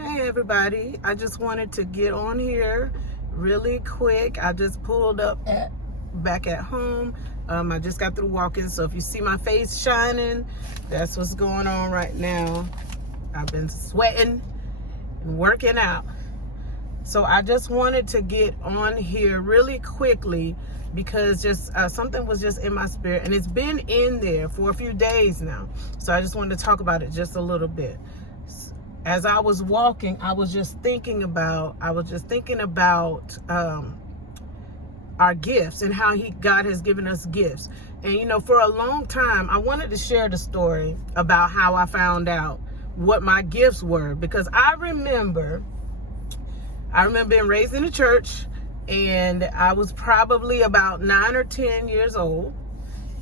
Hey everybody, I just wanted to get on here really quick. I just pulled up back at home. I just got through walking, so if you see my face shining, that's what's going on right now. I've been sweating and working out. So I just wanted to get on here really quickly because just something was just in my spirit, and it's been in there for a few days now. So I just wanted to talk about it just a little bit. As I was walking, I was just thinking about our gifts and how God has given us gifts. And for a long time, I wanted to share the story about how I found out what my gifts were, because I remember being raised in the church, and I was probably about 9 or 10 years old.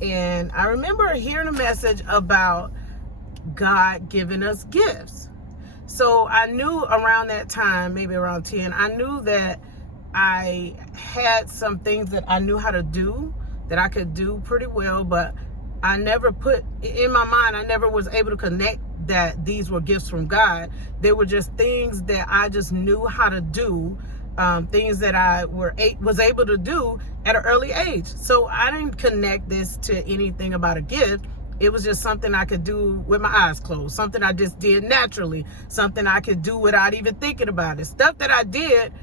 And I remember hearing a message about God giving us gifts. So I knew around that time, maybe around 10, I knew that I had some things that I knew how to do, that I could do pretty well, but I never put in my mind, I never was able to connect that these were gifts from God. They were just things that I just knew how to do, things that I was able to do at an early age. So I didn't connect this to anything about a gift. It was just something I could do with my eyes closed, something I just did naturally, something I could do without even thinking about it, stuff that I did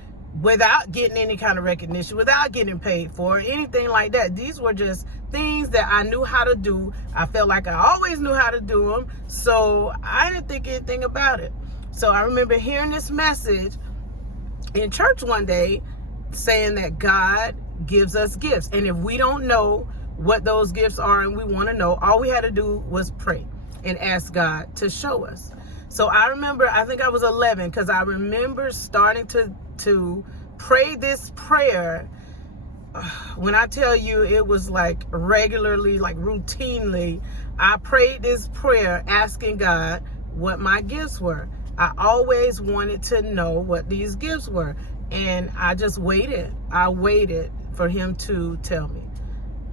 without getting any kind of recognition, without getting paid for it, anything like that. These were just things that I knew how to do. I felt like I always knew how to do them, so I didn't think anything about it. So I remember hearing this message in church one day saying that God gives us gifts, and if we don't know what those gifts are and we want to know, all we had to do was pray and ask God to show us. So I remember, I think I was 11, because I remember starting to pray this prayer. When I tell you, it was like regularly, like routinely, I prayed this prayer asking God what my gifts were. I always wanted to know what these gifts were, and I just waited. I waited for him to tell me.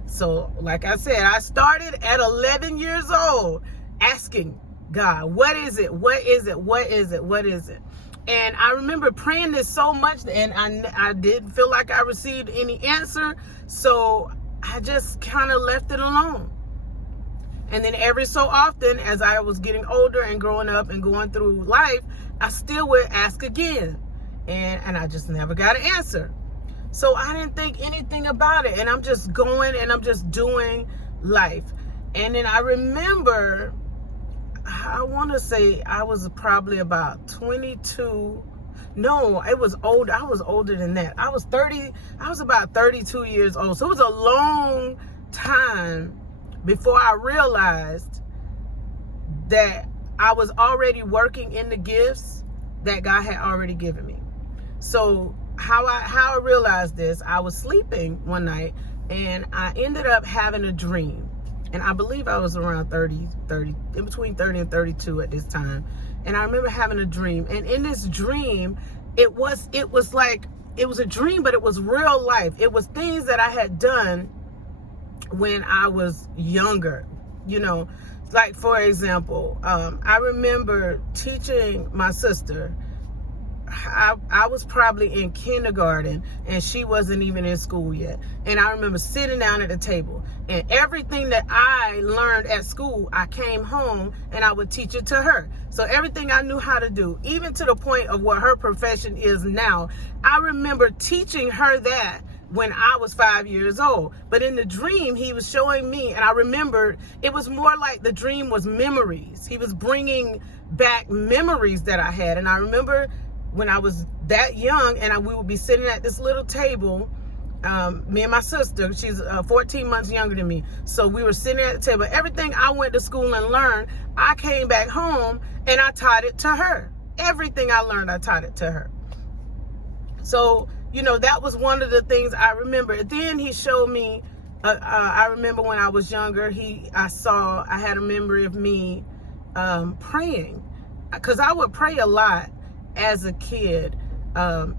So like I said, I started at 11 years old asking God, what is it? What is it? What is it? What is it? And I remember praying this so much, and I didn't feel like I received any answer. So I just kind of left it alone. And then every so often, as I was getting older and growing up and going through life, I still would ask again. And I just never got an answer. So I didn't think anything about it, and I'm just going and I'm just doing life. And then I remember, I want to say I was probably about 22. No, it was old. I was older than that. I was about 32 years old. So it was a long time before I realized that I was already working in the gifts that God had already given me. So how I realized this, I was sleeping one night and I ended up having a dream. And I believe I was around 30, in between 30 and 32 at this time. And I remember having a dream. And in this dream, it was a dream, but it was real life. It was things that I had done when I was younger. Like for example, I remember teaching my sister. I was probably in kindergarten and she wasn't even in school yet. And I remember sitting down at the table, and everything that I learned at school, I came home and I would teach it to her. So everything I knew how to do, even to the point of what her profession is now, I remember teaching her that when I was 5 years old. But in the dream, he was showing me, and I remembered, it was more like the dream was memories. He was bringing back memories that I had. And I remember when I was that young, and we would be sitting at this little table, me and my sister, she's 14 months younger than me. So we were sitting at the table. Everything I went to school and learned, I came back home and I taught it to her. Everything I learned, I taught it to her. So, that was one of the things I remember. Then he showed me, I remember when I was younger, I had a memory of me praying, because I would pray a lot as a kid, and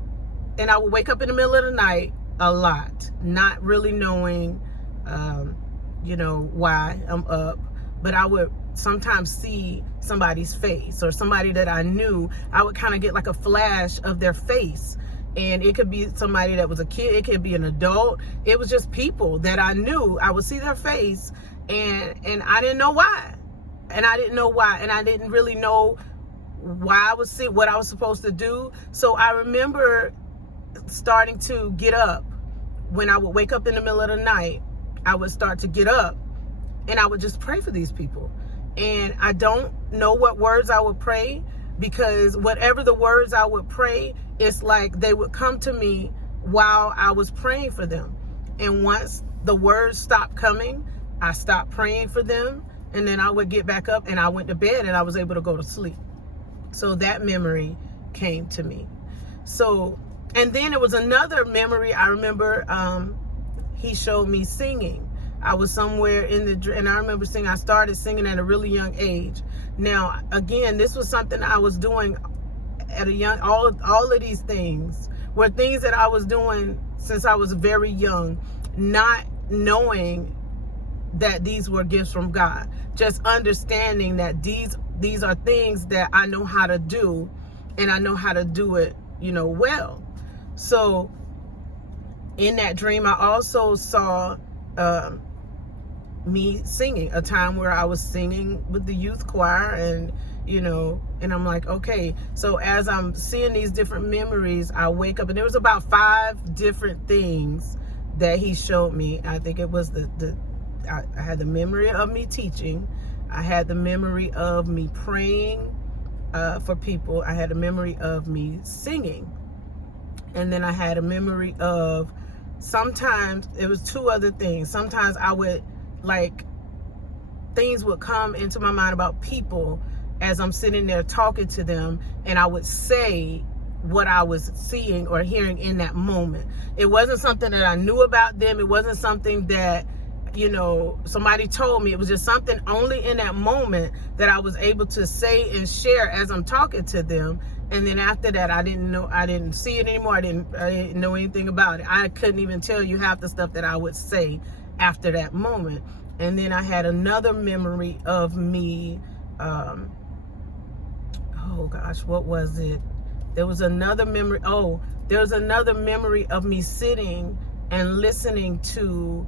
I would wake up in the middle of the night a lot, not really knowing why I'm up, but I would sometimes see somebody's face, or somebody that I knew. I would kind of get like a flash of their face. And it could be somebody that was a kid, it could be an adult. It was just people that I knew. I would see their face, and I didn't know why. And I didn't know why. And I didn't really know why I was sick, what I was supposed to do. So I remember starting to get up. When I would wake up in the middle of the night, I would start to get up and I would just pray for these people. And I don't know what words I would pray, because whatever the words I would pray, it's like they would come to me while I was praying for them. And once the words stopped coming, I stopped praying for them, and then I would get back up and I went to bed and I was able to go to sleep. So that memory came to me. So, and then it was another memory I remember. He showed me singing. I was somewhere and I remember singing. I started singing at a really young age. Now, again, this was something I was doing at a young, all of these things were things that I was doing since I was very young, not knowing that these were gifts from God, just understanding that these are things that I know how to do, and I know how to do it, well. So in that dream, I also saw me singing, a time where I was singing with the youth choir, and I'm like, okay. So as I'm seeing these different memories, I wake up, and there was about 5 different things that he showed me. I think it was I had the memory of me teaching. I had the memory of me praying for people. I had a memory of me singing. And then I had a memory of, sometimes it was 2 other things. Sometimes I would, things would come into my mind about people as I'm sitting there talking to them, and I would say what I was seeing or hearing in that moment. It wasn't something that I knew about them. It wasn't something that, somebody told me. It was just something only in that moment that I was able to say and share as I'm talking to them. And then after that, I didn't see it anymore. I didn't know anything about it. I couldn't even tell you half the stuff that I would say after that moment. And then I had another memory of me, oh gosh, what was it? There was another memory. Oh, there was another memory of me sitting and listening to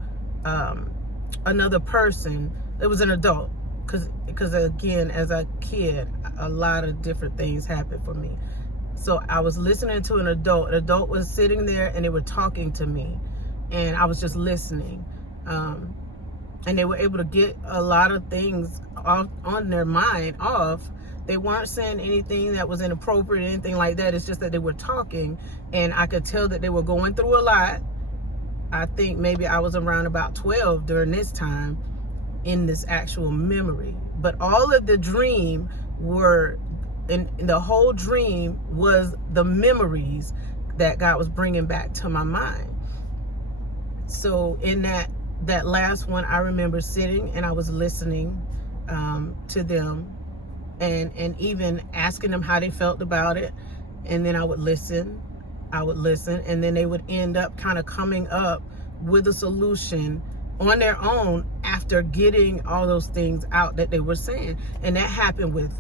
another person. It was an adult, because again, as a kid, a lot of different things happened for me. So I was listening to an adult. An adult was sitting there and they were talking to me, and I was just listening. And they were able to get a lot of things off on their mind off. They weren't saying anything that was inappropriate or anything like that. It's just that they were talking, and I could tell that they were going through a lot. I think maybe I was around about 12 during this time in this actual memory. But all of the dream the whole dream was the memories that God was bringing back to my mind. So in that last one, I remember sitting and I was listening to them, and even asking them how they felt about it. And then I would listen, and then they would end up kind of coming up with a solution on their own after getting all those things out that they were saying. And that happened with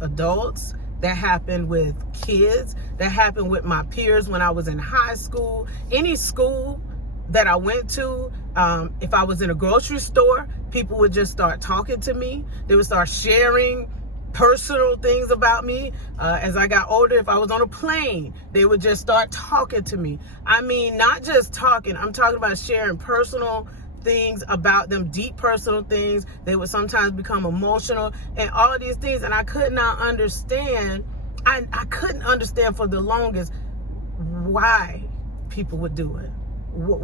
adults, that happened with kids, that happened with my peers when I was in high school. Any school that I went to, if I was in a grocery store, people would just start talking to me. They would start sharing personal things about me. As I got older, if I was on a plane, they would just start talking to me. I mean, not just talking, I'm talking about sharing personal things about them, deep personal things. They would sometimes become emotional and all of these things. And I could not understand, I couldn't understand for the longest why people would do it. What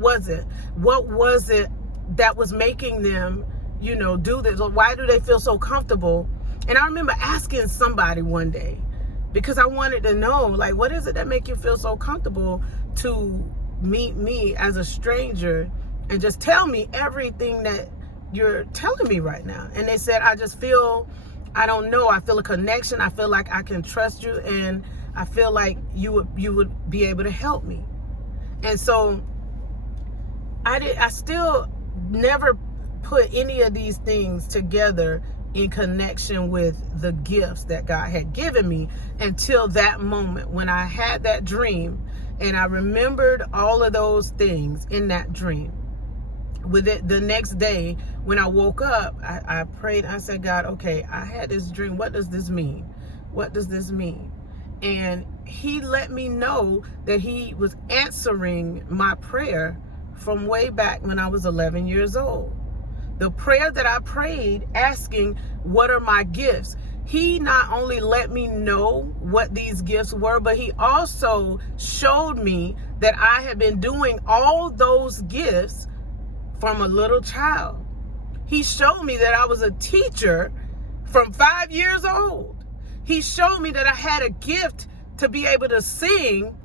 was it? What was it that was making them, do this? Or why do they feel so comfortable? And I remember asking somebody one day, because I wanted to know, what is it that make you feel so comfortable to meet me as a stranger and just tell me everything that you're telling me right now? And they said, I don't know, I feel a connection. I feel like I can trust you, and I feel like you would be able to help me. And so I still never put any of these things together in connection with the gifts that God had given me until that moment when I had that dream and I remembered all of those things in that dream. With it, the next day when I woke up, I prayed. I said, God, okay, I had this dream. What does this mean? What does this mean? And he let me know that he was answering my prayer from way back when I was 11 years old. The prayer that I prayed asking, what are my gifts? He not only let me know what these gifts were, but he also showed me that I had been doing all those gifts from a little child. He showed me that I was a teacher from 5 years old. He showed me that I had a gift to be able to sing,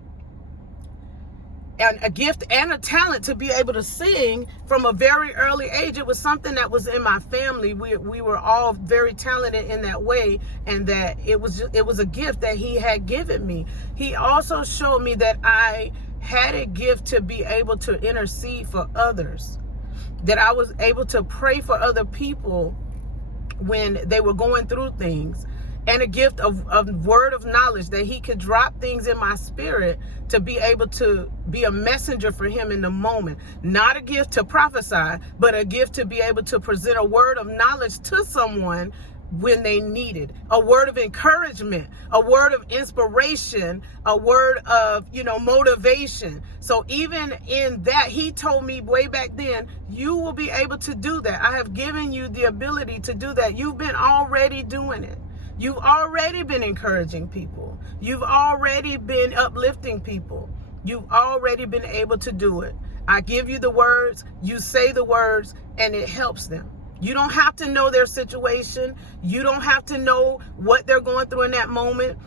and a gift and a talent to be able to sing from a very early age. It was something that was in my family. We were all very talented in that way, and that it was a gift that he had given me. He also showed me that I had a gift to be able to intercede for others, that I was able to pray for other people when they were going through things, and a gift of word of knowledge, that he could drop things in my spirit to be able to be a messenger for him in the moment. Not a gift to prophesy, but a gift to be able to present a word of knowledge to someone when they needed, a word of encouragement, a word of inspiration, a word of, motivation. So even in that, he told me way back then, you will be able to do that. I have given you the ability to do that. You've been already doing it. You've already been encouraging people. You've already been uplifting people. You've already been able to do it. I give you the words, you say the words, and it helps them. You don't have to know their situation. You don't have to know what they're going through in that moment,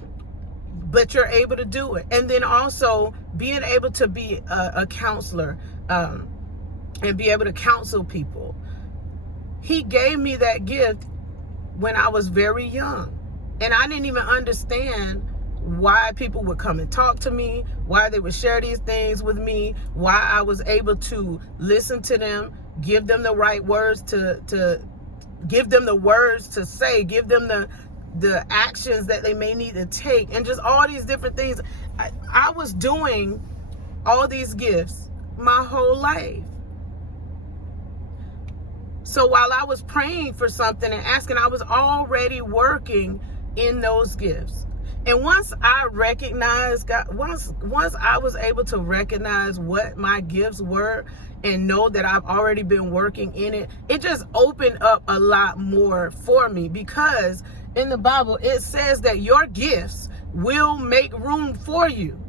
but you're able to do it. And then also being able to be a counselor and be able to counsel people. He gave me that gift when I was very young. And I didn't even understand why people would come and talk to me, why they would share these things with me, why I was able to listen to them, give them the right words to give them the words to say, give them the actions that they may need to take, and just all these different things. I was doing all these gifts my whole life. So while I was praying for something and asking, I was already working in those gifts. And once I recognized God, once I was able to recognize what my gifts were and know that I've already been working in it, it just opened up a lot more for me, because in the Bible, it says that your gifts will make room for you.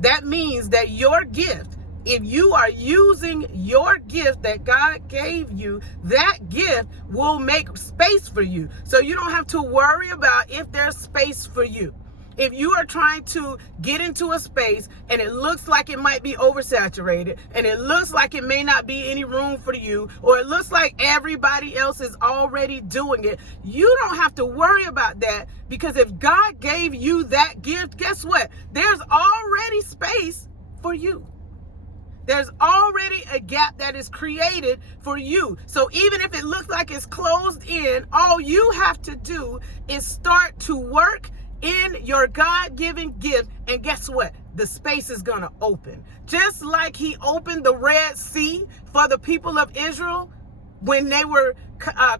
That means that your gift, if you are using your gift that God gave you, that gift will make space for you. So you don't have to worry about if there's space for you. If you are trying to get into a space and it looks like it might be oversaturated, and it looks like it may not be any room for you, or it looks like everybody else is already doing it, you don't have to worry about that, because if God gave you that gift, guess what? There's already space for you. There's already a gap that is created for you. So even if it looks like it's closed in, all you have to do is start to work in your God-given gift, and guess what? The space is going to open. Just like he opened the Red Sea for the people of Israel when they were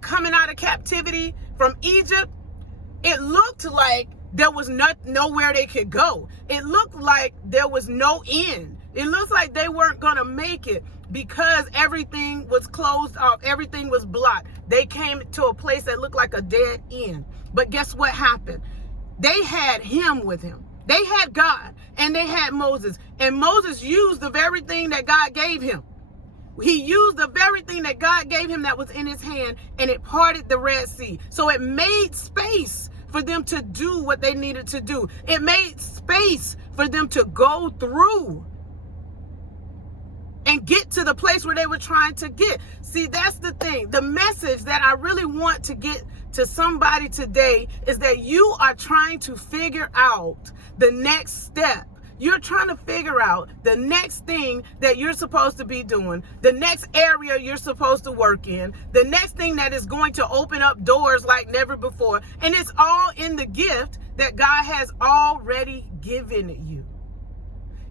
coming out of captivity from Egypt. It looked like there was nowhere they could go. It looked like there was no end. It looks like they weren't going to make it because everything was closed off. Everything was blocked. They came to a place that looked like a dead end. But guess what happened? They had him with him. They had God, and they had Moses. And Moses used the very thing that God gave him. He used the very thing that God gave him that was in his hand, and it parted the Red Sea. So it made space for them to do what they needed to do. It made space for them to go through and get to the place where they were trying to get. See, that's the thing. The message that I really want to get to somebody today is that you are trying to figure out the next step. You're trying to figure out the next thing that you're supposed to be doing, the next area you're supposed to work in, the next thing that is going to open up doors like never before. And it's all in the gift that God has already given you.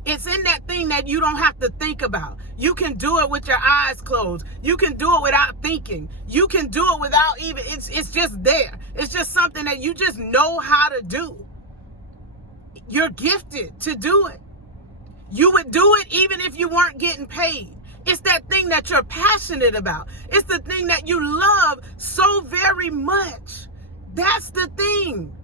It's in that thing that you don't have to think about. You can do it with your eyes closed. You can do it without thinking. You can do it without even, it's just there. It's just something that you just know how to do. You're gifted to do it. You would do it even if you weren't getting paid. It's that thing that you're passionate about. It's the thing that you love so very much. That's the thing.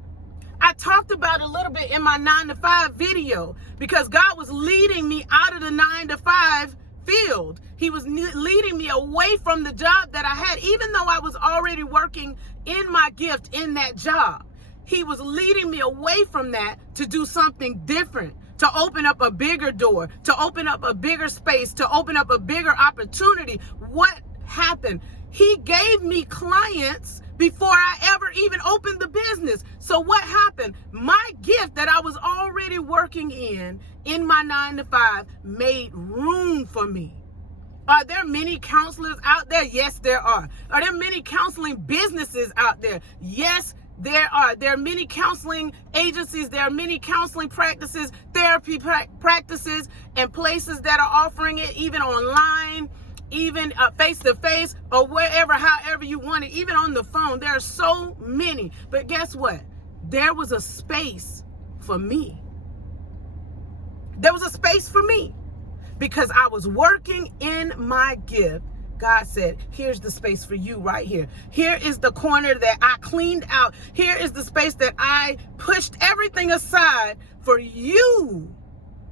I talked about it a little bit in my 9-to-5 video because God was leading me out of the 9-to-5 field. He was leading me away from the job that I had, even though I was already working in my gift in that job. He was leading me away from that to do something different, to open up a bigger door, to open up a bigger space, to open up a bigger opportunity. What happened? He gave me clients before I ever even opened the business. So what happened? My gift that I was already working in my 9-to-5 made room for me. Are there many counselors out there? Yes, there are. Are there many counseling businesses out there? Yes, there are. There are many counseling agencies. There are many counseling practices, therapy practices, and places that are offering it even online, even face-to-face or wherever, however you want it, even on the phone. There are so many. But guess what? There was a space for me. There was a space for me because I was working in my gift. God said, here's the space for you right here. Here is the corner that I cleaned out. Here is the space that I pushed everything aside for you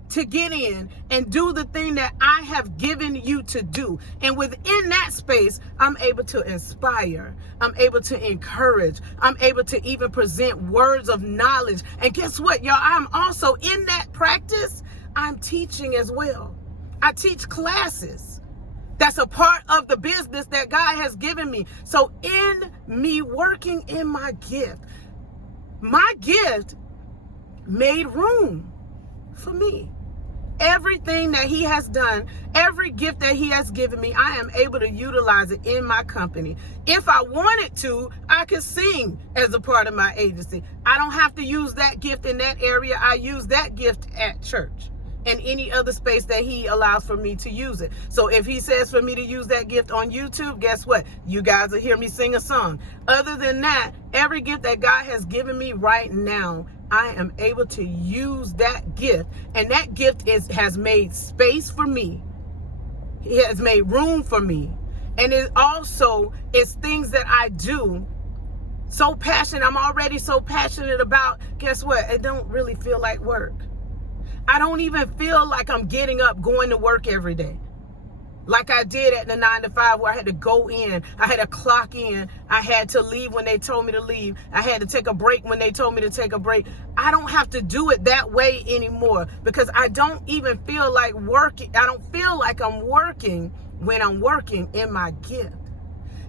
to get in and do the thing that I have given you to do. And within that space, I'm able to inspire. I'm able to encourage. I'm able to even present words of knowledge. And guess what, y'all? I'm also in that practice. I'm teaching as well. I teach classes. That's a part of the business that God has given me. So in me working in my gift made room for me. Everything that he has done, every gift that he has given me, I am able to utilize it in my company. If I wanted to, I could sing as a part of my agency. I don't have to use that gift in that area. I use that gift at church and any other space that he allows for me to use it. So if he says for me to use that gift on YouTube, guess what? You guys will hear me sing a song. Other than that, every gift that God has given me right now, I am able to use that gift. And that gift has made space for me. It has made room for me. And it also is things that I do so passionate. I'm already so passionate about. Guess what? It don't really feel like work. I don't even feel like I'm getting up, going to work every day. Like I did at the 9-to-5 where I had to go in. I had to clock in. I had to leave when they told me to leave. I had to take a break when they told me to take a break. I don't have to do it that way anymore because I don't even feel like working. I don't feel like I'm working when I'm working in my gift.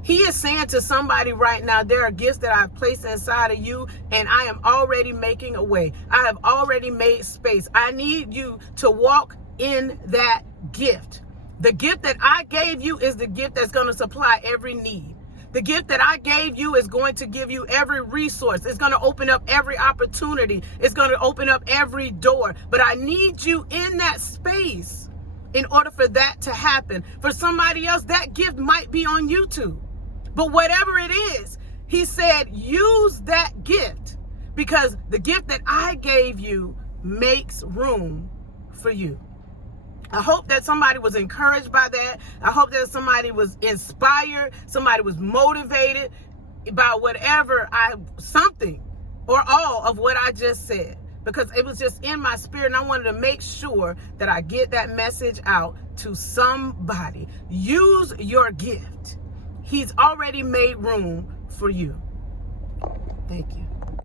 He is saying to somebody right now, there are gifts that I've placed inside of you and I am already making a way. I have already made space. I need you to walk in that gift. The gift that I gave you is the gift that's going to supply every need. The gift that I gave you is going to give you every resource. It's going to open up every opportunity. It's going to open up every door. But I need you in that space in order for that to happen. For somebody else, that gift might be on YouTube. But whatever it is, he said, use that gift because the gift that I gave you makes room for you. I hope that somebody was encouraged by that. I hope that somebody was inspired. Somebody was motivated by something or all of what I just said, because it was just in my spirit. And I wanted to make sure that I get that message out to somebody. Use your gift. He's already made room for you. Thank you.